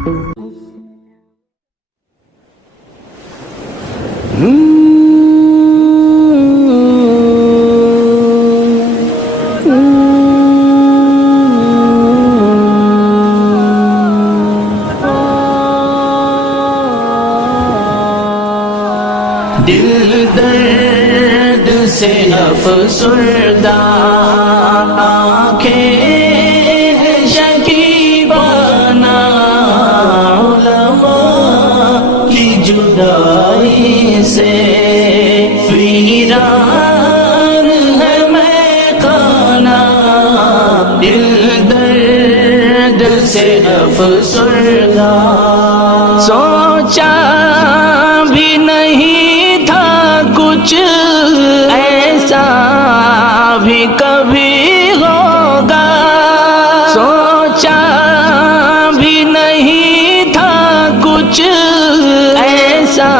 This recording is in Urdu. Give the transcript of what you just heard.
دل درد سے افسردہ، آنکھیں شکیبانہ، علماء کی جدائی سے ویران ہے میخانہ، دل درد سے افسردہ، سوچا بھی نہیں تھا کچھ ایسا بھی کبھی ہوگا، سوچا بھی نہیں تھا کچھ ایسا